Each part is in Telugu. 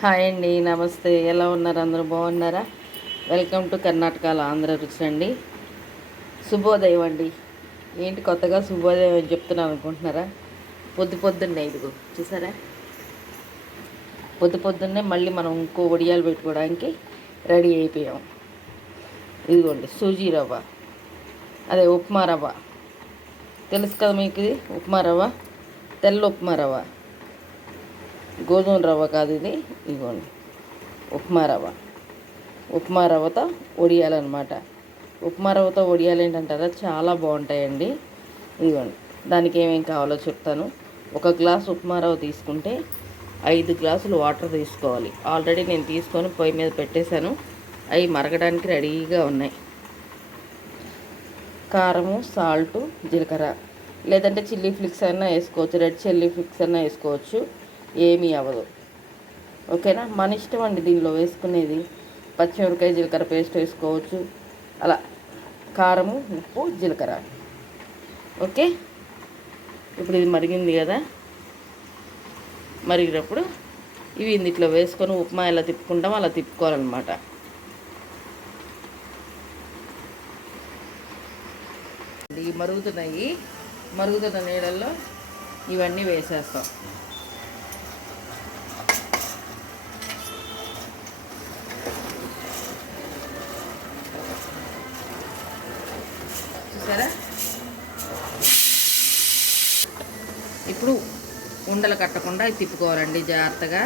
హాయ్ అండి, నమస్తే. ఎలా ఉన్నారు? అందరూ బాగున్నారా? వెల్కమ్ టు కర్ణాటకలో ఆంధ్ర రుచి అండి. శుభోదయం అండి. ఏంటి కొత్తగా శుభోదయం అని చెప్తున్నాను అనుకుంటున్నారా? పొద్దున్నే ఇదిగో చూసారా, పొద్దున్నే మళ్ళీ మనం ఇంకో వడియాలు పెట్టుకోవడానికి రెడీ అయిపోయాం. ఇదిగోండి సూజీ రవ్వ, అదే ఉప్మా రవ్వ, తెలుసు కదా మీకు. ఇది ఉప్మా రవ్వ, తెల్ల ఉప్మా రవ్వ, గోధుమ రవ్వ కాదు ఇది. ఇదిగోండి ఉప్మా రవ్వతో వడియాలన్నమాట. ఉప్మా రవ్వతో వడియాలు ఏంటంటారా, చాలా బాగుంటాయండి. ఇదిగోండి, దానికి ఏమేం కావాలో చెప్తాను. 1 గ్లాస్ ఉప్మా రవ్వ తీసుకుంటే 5 గ్లాసులు వాటర్ తీసుకోవాలి. ఆల్రెడీ నేను తీసుకొని పొయ్యి మీద పెట్టేశాను. అవి మరగడానికి రెడీగా ఉన్నాయి. కారము, సాల్టు, జీలకర్ర, లేదంటే చిల్లీ ఫ్లిక్స్ అయినా వేసుకోవచ్చు, రెడ్ చిల్లీ ఫ్లిక్స్ అయినా వేసుకోవచ్చు, ఏమీ అవ్వదు. ఓకేనా, మన ఇష్టం అండి దీనిలో వేసుకునేది. పచ్చిమిరపకాయ జీలకర్ర పేస్ట్ వేసుకోవచ్చు, అలా కారము, ఉప్పు, జీలకర్ర. ఓకే, ఇప్పుడు ఇది మరిగింది కదా, మరిగినప్పుడు ఇవి ఇందులో వేసుకొని ఉప్మా ఎలా తిప్పుకుంటామో అలా తిప్పుకోవాలన్నమాట. ఈ మరుగుతున్న నీళ్ళల్లో ఇవన్నీ వేసేస్తాం. చూసారా, ఇప్పుడు ఉండలు కట్టకుండా తిప్పుకోవాలండి జాగ్రత్తగా.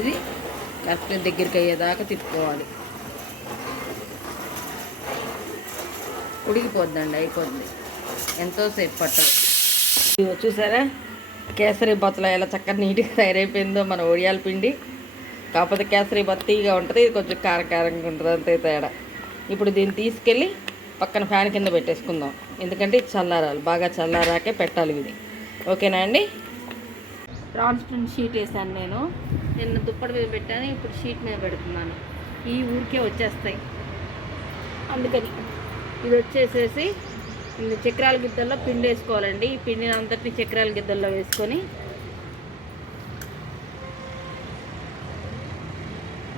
ఇది కరెక్ట్గా దగ్గరికి అయ్యేదాకా తిప్పుకోవాలి. ఉడికిపోద్దండి, అయిపోద్ది, ఎంతోసేపు పట్టదు. చూసారా, కేసరి బత్తలు ఎలా చక్కగా నీట్గా తయారైపోయిందో మన ఒడియాల పిండి. కాకపోతే కేసరి బత్తీగా ఉంటుంది, ఇది కొంచెం కారకారంగా ఉంటుంది, అంతే తేడా. ఇప్పుడు దీన్ని తీసుకెళ్ళి పక్కన ఫ్యాన్ కింద పెట్టేసుకుందాం, ఎందుకంటే ఇది చల్లారాలి. బాగా చల్లారాకే పెట్టాలి ఇది. ఓకేనా అండి. ట్రాన్స్పరెంట్ షీట్ వేసాను నేను. నిన్న దుప్పటి మీద పెట్టాను, ఇప్పుడు షీట్ మీద పెడుతున్నాను. ఈ ఊరికే వచ్చేస్తాయి, అందుకని ఇది వచ్చేసేసి చక్రాల గిద్దల్లో పిండి వేసుకోవాలండి. ఈ పిండిని అంతటిని చక్రాల గిద్దల్లో వేసుకొని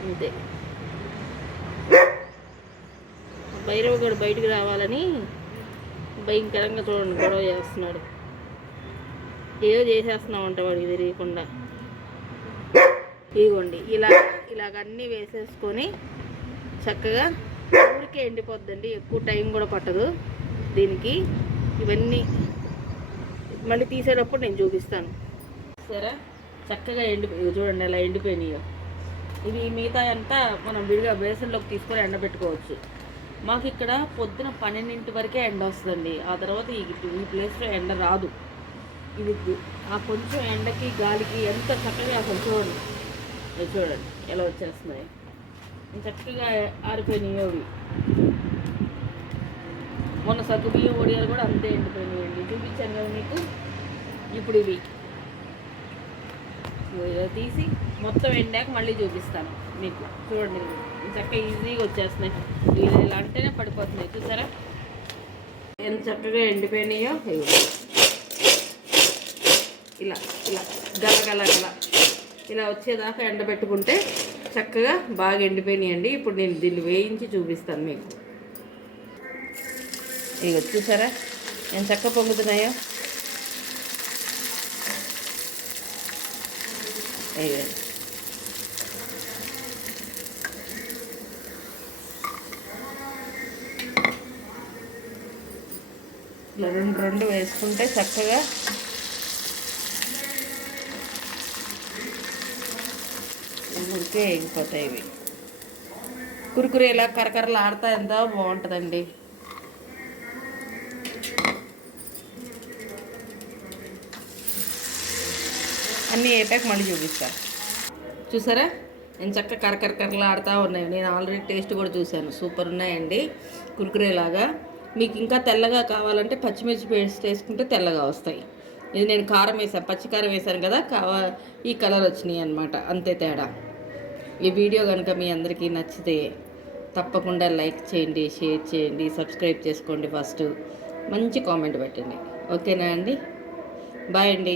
అంతే. భైరవ గడు బయటికి రావాలని భయంకరంగా చూడండి గొడవ చేస్తున్నాడు. ఏదో చేసేస్తున్నామంట వాడికి తెలియకుండా. ఇదిగోండి, ఇలాగ అన్నీ వేసేసుకొని చక్కగా ఊరికే ఎండిపోద్దండి, ఎక్కువ టైం కూడా పట్టదు దీనికి. ఇవన్నీ మళ్ళీ తీసేటప్పుడు నేను చూపిస్తాను. సరే, చక్కగా చూడండి ఎలా ఎండిపోయినాయో. ఇవి మిగతా అంతా మనం విడిగా బేసన్లోకి తీసుకొని ఎండబెట్టుకోవచ్చు. మాకు ఇక్కడ పొద్దున 12 వరకే ఎండ వస్తుందండి. ఆ తర్వాత ఈ ప్లేస్లో ఎండ రాదు. ఇది ఆ కొంచెం ఎండకి గాలికి ఎంత చక్కగా అసలు చూడండి ఎలా వచ్చేస్తున్నాయి. చక్కగా ఆరిపోయినాయి అవి. మొన్న సగ్గు బియ్యం వడియాలు కూడా అంతే ఎండిపోయినాయండి, చూపించాను కదా మీకు. ఇప్పుడు ఇవి ఇలా తీసి మొత్తం ఎండాక మళ్ళీ చూపిస్తాను మీకు. చూడండి చక్కగా ఈజీగా వచ్చేస్తున్నాయి. ఇలా అంటేనే పడిపోతున్నాయి. చూసారా ఎంత చక్కగా ఎండిపోయినాయో. ఇలా గల ఇలా వచ్చేదాకా ఎండబెట్టుకుంటే చక్కగా బాగా ఎండిపోయినాయండి. ఇప్పుడు నేను దీన్ని వేయించి చూపిస్తాను మీకు. ఇక చూసారా నేను చక్కగా పొంగుతున్నాయో. ఇలా రెండు వేసుకుంటే చక్కగా ఉడికే ఎగిపోతాయి. ఇవి కురుకురు ఇలా కరకరలు ఆడుతా ఎంతో బాగుంటుందండి. అన్నీ వేపాక మళ్ళీ చూపిస్తా. చూసారా నేను చక్క కరకరకరలాడుతూ ఉన్నాయి. నేను ఆల్రెడీ టేస్ట్ కూడా చూశాను, సూపర్ ఉన్నాయండి కుర్కురేలాగా. మీకు ఇంకా తెల్లగా కావాలంటే పచ్చిమిర్చి పేస్ట్ వేసుకుంటే తెల్లగా వస్తాయి. ఇది నేను కారం వేసాను, పచ్చికారం వేసాను కదా, ఈ కలర్ వచ్చినాయి అనమాట, అంతే తేడా. ఈ వీడియో కనుక మీ అందరికీ నచ్చితే తప్పకుండా లైక్ చేయండి, షేర్ చేయండి, సబ్స్క్రైబ్ చేసుకోండి. ఫస్ట్ మంచి కామెంట్ పెట్టండి. ఓకేనా అండి? బాయ్ అండి.